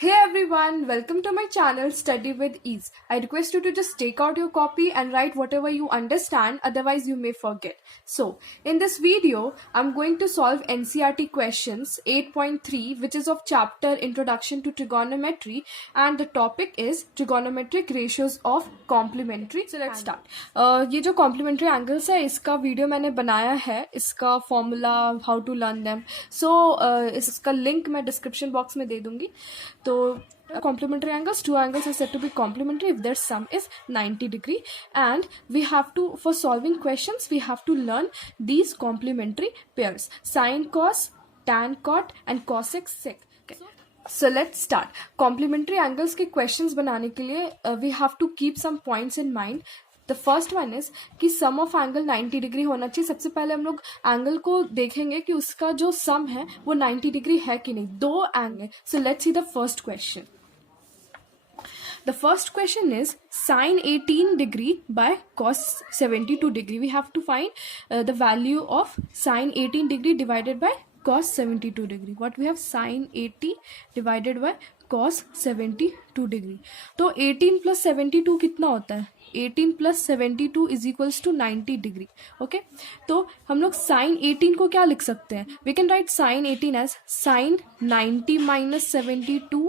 Hey everyone, welcome to my channel Study with Ease. I request you to just take out your copy and write whatever you understand, otherwise you may forget. So, in this video, I'm going to solve NCERT questions 8.3, which is of chapter Introduction to Trigonometry, and the topic is trigonometric ratios of complementary. So let's start. ये जो complementary angles है, इसका video मैंने बनाया है, इसका formula, how to learn them. So इसका link मैं डिस्क्रिप्शन बॉक्स में दे दूंगी. तो complementary angles, two angles are said to be complementary if their sum is 90 degree, and we have to, for solving questions, we have to learn these complementary pairs: sine cos, tan cot and cosec sec. Okay. So let's start. Complementary angles के questions बनाने के लिए we have to keep some points in mind. The first one is कि सम of angle 90 degree होना चाहिए. सबसे पहले हम लोग एंगल को देखेंगे कि उसका जो सम है वो 90 डिग्री है कि नहीं. दो angle. So let's see the first question. The first question is sine 18 degree by cos 72 degree. We have to find the value of sine 18 degree divided by cos 72 degree. What we have? Sine 80 divided by cos 72 degree. तो 18 plus 72 कितना होता है? 18 plus 72 is equals to 90 degree. Okay? तो हम लोग sine 18 को क्या लिख सकते हैं? We can write sine 18 as sine 90 minus 72.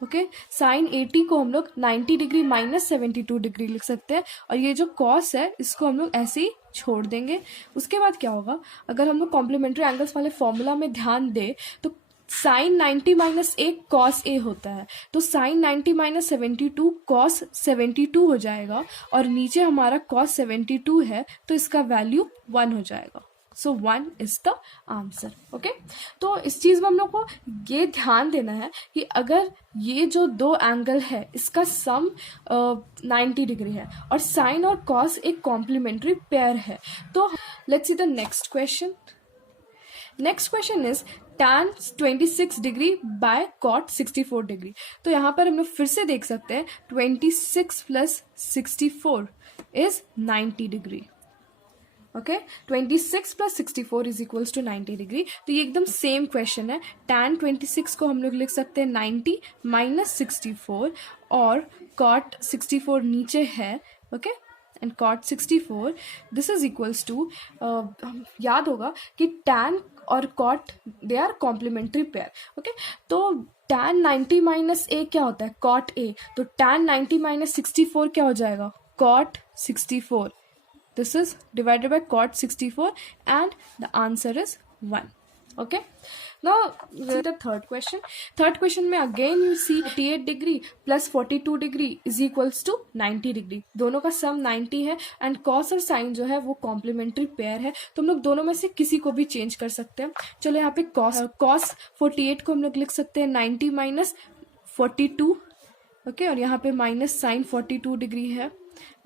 Okay, sign 80 को हम लोग 90 डिग्री माइनस 72 डिग्री लिख सकते हैं, और ये जो कॉस है इसको हम लोग ऐसे ही छोड़ देंगे. उसके बाद क्या होगा, अगर हम लोग कॉम्प्लीमेंट्री एंगल्स वाले फॉर्मूला में ध्यान दें तो sign 90 minus A cos A होता है, तो साइन 90 माइनस 72 कॉस 72 हो जाएगा, और नीचे हमारा कॉस 72 है तो इसका वैल्यू 1 हो जाएगा. सो 1 इज द आंसर. ओके, तो इस चीज में हम लोग को ये ध्यान देना है कि अगर ये जो दो एंगल है इसका सम 90 डिग्री है और साइन और कॉस एक कॉम्प्लीमेंट्री पेयर है. तो let's see the next question. Next question is tan 26 degree by cot 64 degree. तो यहाँ पर हम लोग फिर से देख सकते हैं 26 plus 64 is 90 degree. Okay, 26 plus 64 is equals to 90 degree. तो ये एकदम सेम क्वेश्चन है. tan 26 को हम लोग लिख सकते हैं 90 माइनस 64, और cot 64 नीचे है. Okay, and cot 64 this is equals to, याद होगा कि tan और cot they are complementary pair. Okay, तो tan 90 माइनस a क्या होता है? cot a. तो tan 90 माइनस 64 क्या हो जाएगा? cot 64. This is divided by cot 64 and the answer is 1. Okay. Now see the third question. Third question में again you see 38 degree plus 42 degree is equals to 90 degree. दोनों का सम 90 है and cos और sin जो है वो complementary pair है. तो हम लोग दोनों में से किसी को भी चेंज कर सकते हैं. चलो यहाँ पे cos 48 को हम लोग लिख सकते हैं 90 माइनस 42. ओके, और यहाँ पे माइनस साइन 42 डिग्री है,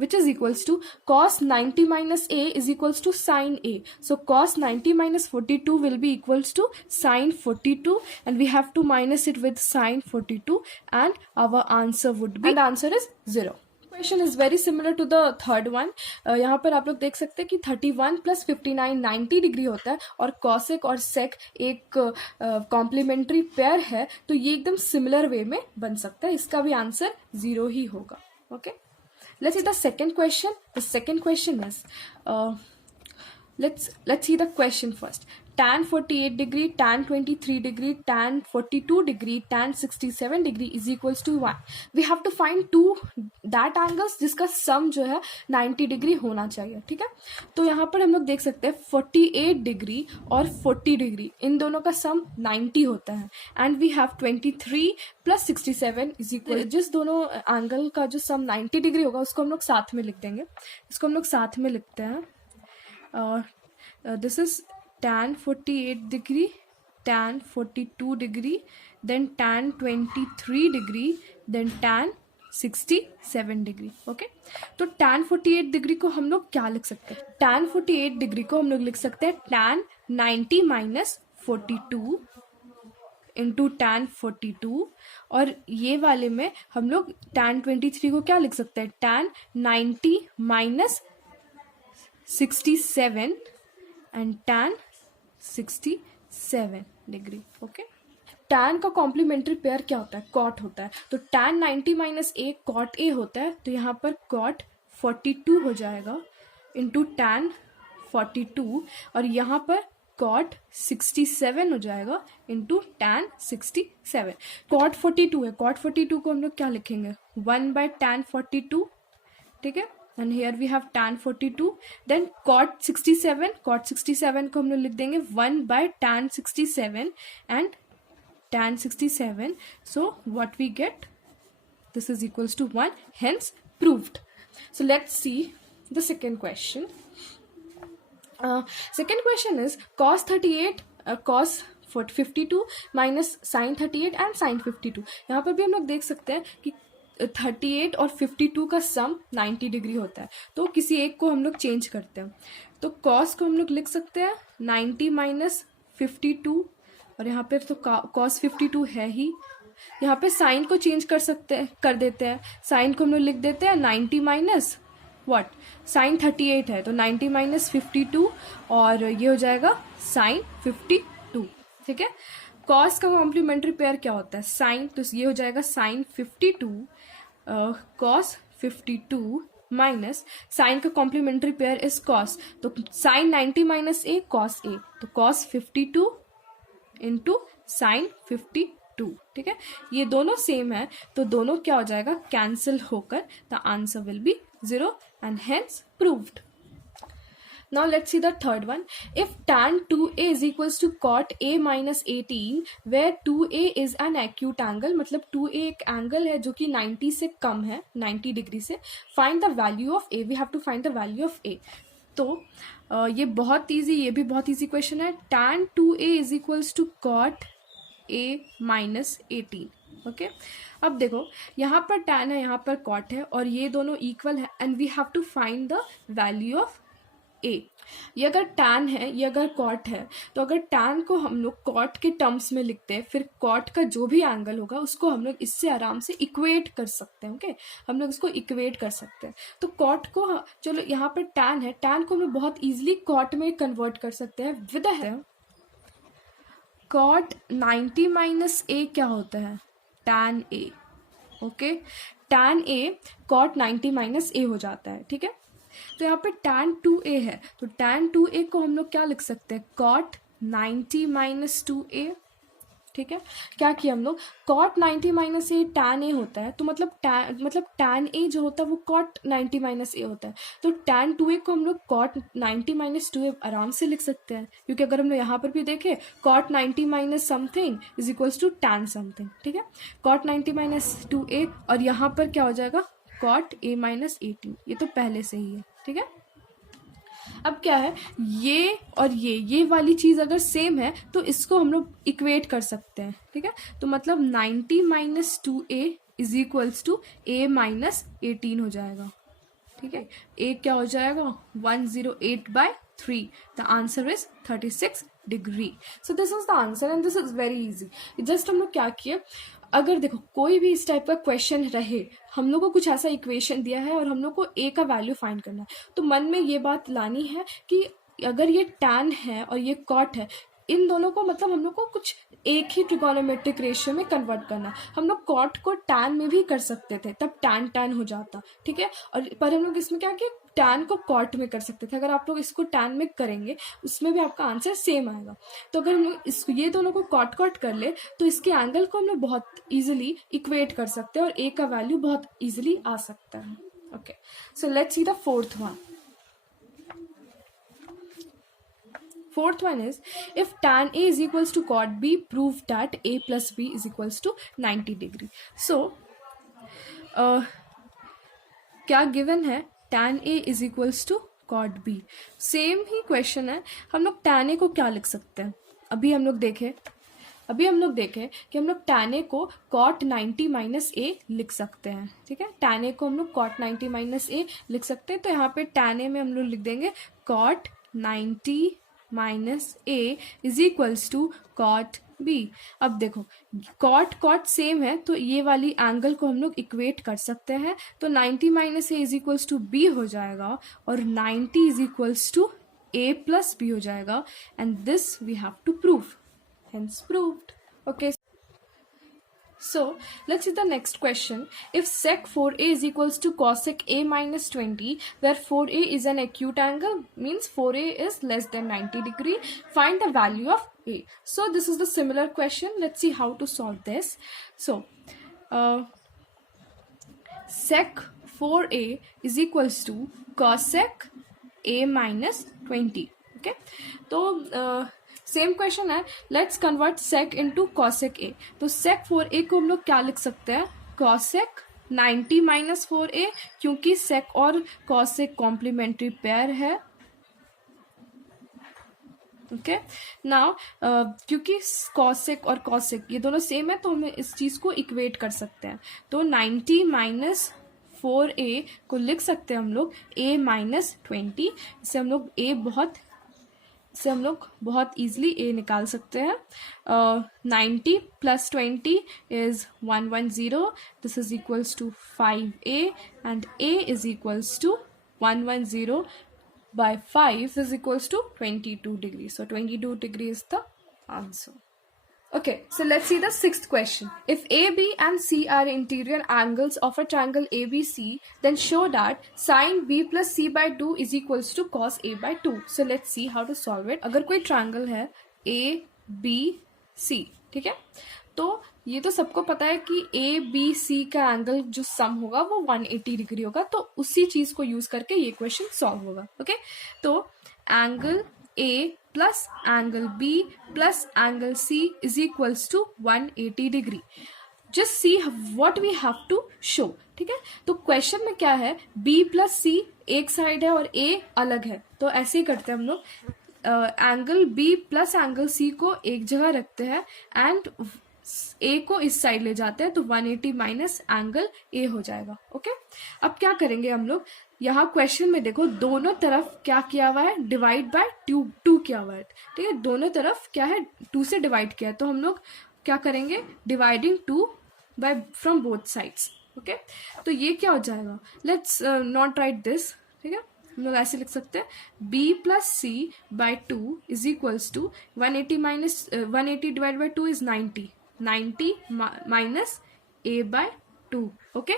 which is equals to cos 90 minus a is equals to sin a. So cos 90 minus 42 will be equals to sin 42, and we have to minus it with sin 42, and our answer would be, and the answer is 0. Question is very similar to the third one. यहाँ पर आप लोग देख सकते हैं कि 31 plus 59 90 degree होता है, और cosec और sec एक कॉम्प्लीमेंट्री पेयर है, तो ये एकदम सिमिलर वे में बन सकता है. इसका भी आंसर 0 ही होगा. Okay, let's see the second question. The second question is let's see the question first. Tan 48 degree, tan 23 degree, tan 42 degree, tan 67 degree is equals to 1. We have to find two that angles जिसका सम जो है 90 degree होना चाहिए. ठीक है, तो यहाँ पर हम लोग देख सकते हैं 48 डिग्री और 40 डिग्री, इन दोनों का सम 90 होता है, and we have 23 plus 67 is equal, जिस दोनों एंगल का जो सम 90 डिग्री होगा उसको हम लोग साथ में लिख देंगे. इसको हम लोग साथ में लिखते हैं. This is tan 48 degree, tan 42 degree, then tan 23 degree, then tan 67 degree. Okay, तो tan 48 डिग्री को हम लोग क्या लिख सकते हैं? tan 48 डिग्री को हम लोग लिख सकते हैं tan 90 माइनस 42 इंटू tan 42, और ये वाले में हम लोग tan 23 को क्या लिख सकते हैं? tan 90 minus 67 and tan 67 degree. Okay, tan का कॉम्प्लीमेंट्री पेयर क्या होता है? cot होता है. तो tan 90 minus a cot a होता है, तो यहाँ पर cot 42 हो जाएगा इंटू tan 42, और यहाँ पर cot 67 हो जाएगा इंटू tan 67. cot 42 है, cot 42 को हम लोग क्या लिखेंगे? 1 by tan 42, ठीक है. And here we have tan 42. Then cot 67 को हम लोग लिख देंगे 1 by tan 67 and tan 67. So what we get? This is equals to 1, hence proved. So let's see the second question. Second question is cos 38 cos 52 minus sin 38 and sin 52. यहाँ पर भी हम लोग देख सकते हैं कि 38 और 52 का सम 90 डिग्री होता है, तो किसी एक को हम लोग चेंज करते हैं. तो cos को हम लोग लिख सकते हैं 90 माइनस 52, और यहाँ पे तो cos 52 है ही. यहाँ पे साइन को चेंज कर देते हैं. साइन को हम लोग लिख देते हैं 90 माइनस व्हाट, साइन 38 है तो 90 माइनस 52, और ये हो जाएगा साइन 52. ठीक है. कॉस का कॉम्प्लीमेंट्री पेयर क्या होता है? साइन, तो ये हो जाएगा साइन 52 कॉस 52 माइनस साइन का कॉम्प्लीमेंट्री पेयर इज कॉस, तो sign 90 minus A cos A, तो कॉस 52 इंटू साइन 52. ठीक है. ये दोनों सेम है, तो दोनों क्या हो जाएगा? कैंसिल होकर the answer will be 0 and hence proved. Now let's see the third one. If tan 2a is equals to cot a minus 18, where 2a is an acute angle, मतलब 2a एक angle है जो कि 90 से कम है, 90 degree से. Find the value of a. We have to find the value of a. तो ये बहुत ईजी, ये भी बहुत ईजी क्वेश्चन है. tan 2a is equals to cot a minus 18. Okay. अब देखो यहाँ पर tan है, यहाँ पर cot है, और ये दोनों इक्वल है, and we have to find the value of a. ये अगर tan है, ये अगर cot है, तो अगर tan को हम लोग cot के टर्म्स में लिखते हैं, फिर cot का जो भी एंगल होगा उसको हम लोग इससे आराम से इक्वेट कर सकते हैं. ओके. हम लोग इसको इक्वेट कर सकते हैं. तो cot को, चलो यहाँ पर tan है, tan को हम लोग बहुत ईजिली cot में कन्वर्ट कर सकते हैं विद cot 90 माइनस a क्या होता है? tan a. Okay. tan a cot 90 minus a हो जाता है. ठीक है. तो यहाँ पे tan 2a है, तो tan 2a को हम लोग क्या लिख सकते हैं? cot 90 minus 2a. ठीक है. क्या किया हम लोग? cot 90 minus A tan a होता है, तो मतलब tan a जो होता है वो cot 90 माइनस a होता है, तो tan 2a को हम लोग cot 90 माइनस 2a आराम से लिख सकते हैं, क्योंकि अगर हम लोग यहाँ पर भी देखें cot 90 minus something is equals to tan something. ठीक है. cot 90 माइनस 2a, और यहाँ पर क्या हो जाएगा? cot a minus 18. ये तो पहले से ही है. ठीक है. अब क्या है, ये और ये वाली चीज अगर सेम है तो इसको हम लोग इक्वेट कर सकते हैं. ठीक है. तो मतलब 90 minus 2a is equals to a minus 18 हो जाएगा. ठीक है. a क्या हो जाएगा? 108/3. The answer is 36 degree. So this is the answer and this is very easy. Just हम लोग क्या किए, अगर देखो कोई भी इस टाइप का क्वेश्चन रहे, हम लोग को कुछ ऐसा इक्वेशन दिया है और हम लोग को a का वैल्यू फाइंड करना है, तो मन में ये बात लानी है कि अगर ये tan है और ये cot है, इन दोनों को मतलब हम लोग को कुछ एक ही ट्रिगोनोमेट्रिक रेशियो में कन्वर्ट करना है. हम लोग cot को tan में भी कर सकते थे, तब tan हो जाता. ठीक है. और पर हम लोग इसमें क्या किया, tan को cot में कर सकते थे. अगर आप लोग इसको tan में करेंगे उसमें भी आपका आंसर सेम आएगा. तो अगर हम लोग ये दोनों को cot कर ले तो इसके एंगल को हम लोग बहुत इजीली इक्वेट कर सकते हैं और a का वैल्यू बहुत इजीली आ सकता है. Okay. So let's see the fourth one. Fourth one is, if tan A is equals to cot B, prove that A plus B is equals to 90 degree. So, क्या given है? tan A is equals to cot B. Same he question है. हम लोग tan A को क्या लिख सकते हैं? अभी हम लोग देखें कि हम लोग tan A को cot 90 माइनस A लिख सकते हैं. ठीक है. tan A को हम लोग cot 90 माइनस A लिख सकते हैं. तो यहाँ पे tan A में हम लोग लिख देंगे cot 90 minus a is equals to cot b. अब देखो cot सेम है, तो ये वाली एंगल को हम लोग इक्वेट कर सकते हैं. तो 90 minus a is equals to b हो जाएगा, और 90 is equals to a plus b हो जाएगा, and this we have to prove. Hence proved. Okay. So let's see the next question. If sec 4a is equals to cosec a minus 20, where 4a is an acute angle, means 4a is less than 90 degree, find the value of a. So this is the similar question. Let's see how to solve this. So sec 4a is equals to cosec a minus 20. Okay, तो same question है. Let's convert sec into cosec a. तो sec 4a को हम लोग क्या लिख सकते हैं? कॉसेक 90 माइनस 4a, क्योंकि सेक और कॉसेक कॉम्प्लीमेंट्री पेयर है. ओके, नाउ क्योंकि कॉसेक और कॉसेक ये दोनों सेम है, तो हम इस चीज को इक्वेट कर सकते हैं. तो 90 माइनस 4a को लिख सकते हैं हम लोग a माइनस 20. इससे हम लोग बहुत इजीली a निकाल सकते हैं. 90 plus 20 is 110. This is equals to 5a and a is equals to 110 by 5 is equals to 22 degrees. So 22 degrees is the answer. Okay, so let's see the sixth question. If AB and C are interior angles of a triangle ABC, then show that sine B plus C by 2 is equals to cos A by 2. So let's see how to solve it. अगर कोई triangle है A, B, C, ठीक है, तो ये तो सबको पता है कि ए बी सी का एंगल जो सम होगा वो 180 डिग्री होगा. तो उसी चीज को यूज करके ये क्वेश्चन सॉल्व होगा. ओके, तो angle a plus angle b plus angle c is equals to 180 degree. Just see what we have to show. ठीक है, तो क्वेश्चन में क्या है, बी प्लस सी एक साइड है और ए अलग है. तो ऐसे ही करते हैं हम लोग. Angle b plus angle c को एक जगह रखते हैं एंड ए को इस साइड ले जाते हैं, तो 180 माइनस एंगल ए हो जाएगा. ओके, अब क्या करेंगे हम लोग, यहाँ क्वेश्चन में देखो दोनों तरफ क्या किया हुआ है, डिवाइड बाय 2 किया हुआ है. ठीक है, दोनों तरफ क्या है, 2 से डिवाइड किया है. तो हम लोग क्या करेंगे, dividing 2 by from both sides. Okay, तो ये क्या हो जाएगा, लेट्स नॉट राइट दिस. ठीक है, हम लोग ऐसे लिख सकते हैं, b plus c by 2 is equals to 180 minus 180 divide by 2 is 90 minus a by 2. Okay,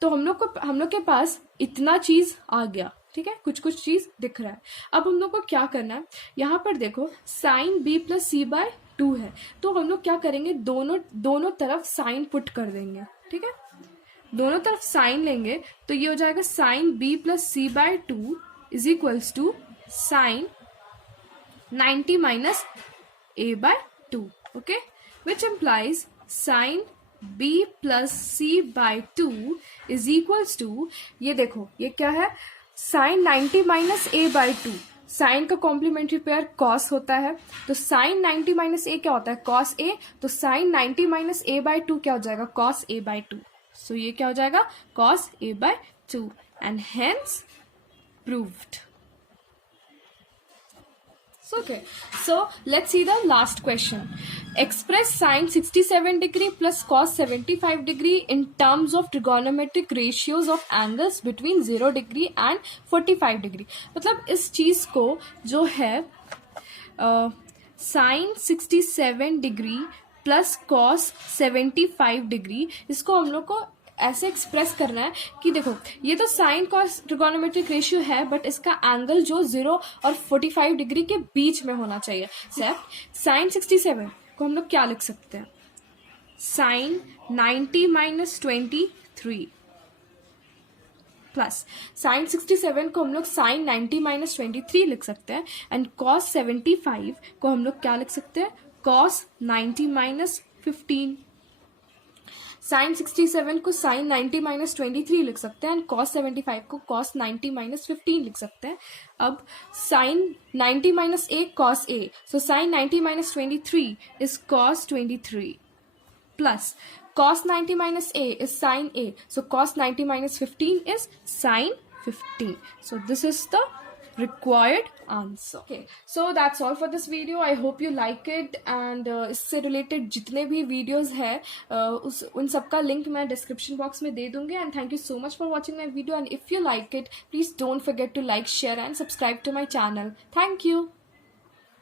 तो हम लोग के पास इतना चीज आ गया. ठीक है, कुछ चीज दिख रहा है. अब हम लोग को क्या करना है, यहाँ पर देखो sign b plus c by 2 है. तो हम लोग क्या करेंगे, दोनों तरफ साइन पुट कर देंगे. ठीक है, दोनों तरफ साइन लेंगे तो ये हो जाएगा sine b plus c by 2 is equals to sine 90 minus a by 2. Okay, which implies sin b plus c by 2 is equals to, ये देखो ये क्या है, sin 90 minus a by 2. Sign का कॉम्प्लीमेंट्री पेयर cos होता है, तो sin 90 minus a क्या होता है, cos a. तो sin 90 माइनस a by 2 क्या हो जाएगा, cos a by 2. सो ये क्या हो जाएगा, cos a by 2 and hence proved. Okay, so let's see the last question. Express sine 67 degree plus cos 75 degree in terms of trigonometric ratios of angles between 0 degree and 45 degree. मतलब इस चीज को जो है sin 67 degree plus cos 75 degree, इसको हम लोग को ऐसे एक्सप्रेस करना है कि देखो ये तो साइन कॉस ट्रिगोनोमेट्रिक रेशियो है, बट इसका एंगल जो 0 और 45 डिग्री के बीच में होना चाहिए. साइन 67 को हम लोग क्या लिख सकते हैं, साइन 90 माइनस 23 प्लस साइन 67 को हम लोग साइन 90 माइनस 23 लिख सकते हैं. एंड कॉस 75 को हम लोग क्या लिख सकते हैं, कॉस 90 माइनस 15. साइन 67 को साइन 90 माइनस 23 लिख सकते हैं एंड कॉस 75 को कॉस 90 माइनस 15 लिख सकते हैं. अब sine 90 minus a cos a, so sine 90 minus 23 is cos 23 plus cos 90 minus a is sin a, so cos 90 minus 15 is sin 15. So this is the required answer. Okay, so that's all for this video. I hope you like it and इससे related जितने भी videos है उन सबका link मैं description box में दे दूंगी. And thank you so much for watching my video, and if you like it, please don't forget to like, share and subscribe to my channel. Thank you.